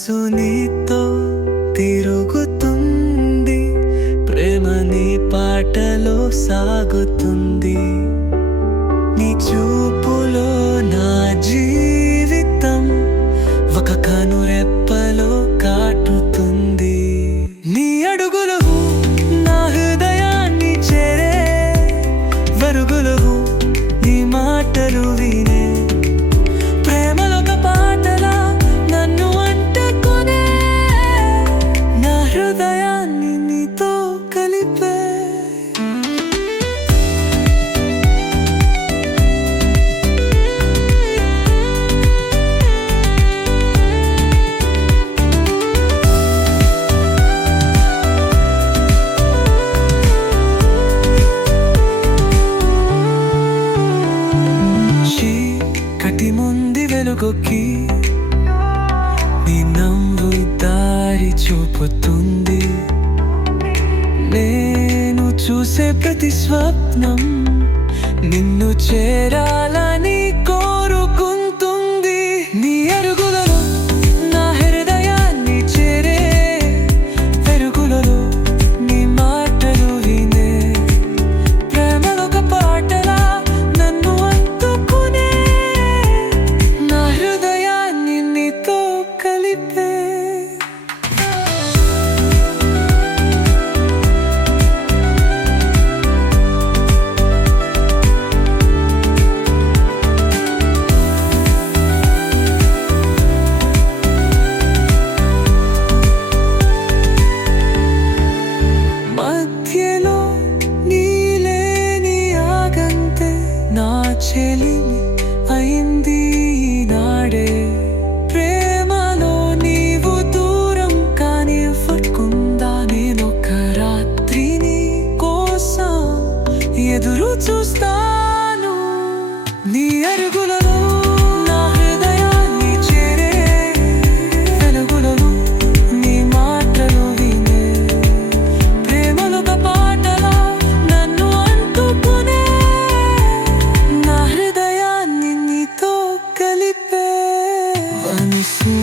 మనసు నీతో తిరుగుతుంది, ప్రేమ నీ పాటలో సాగుతుంది. నీ చూపులో నా జీవితం ఒక కనురెప్పలో కాటుతుంది. నీ అడుగులు నా హృదయాన్ని చేరే వెరుగులు, నీ మాటలు వినే ప్రేమలొక పాటలా నన్ను అంటుకునే, నా హృదయాన్ని నీతో కలిపే. చీకటి ముందు వెలుగుకి నీ నవ్వు దారి చూపుతుంది. నేను చూసే ప్రతి స్వప్నం నిన్ను చేరాలని కోరుకుంటుంది. నీ అడుగులలో నా హృదయాన్ని చేరే వెలుగులలో నీ మాటలు వినే ప్రేమలొక పాటలా నన్ను అంటుకునే, నా హృదయాన్ని నీతో కలిపే. మధ్యలో నీలేని ఆగంతే నా చెలిమి అయింది నాడే. ప్రేమలో నీవు దూరం కానీ పట్టుకుందా, నేనొక రాత్రి నీ కోసం ఎదురు చూస్తాను. నీ అరుగులలో నా హృదయాన్ని చేరే వెలుగులలో నీ మాటలు వినే ప్రేమలొక పాటలా నన్ను అంటుకునే, నా హృదయాన్ని నీతో కలిపే. మనసు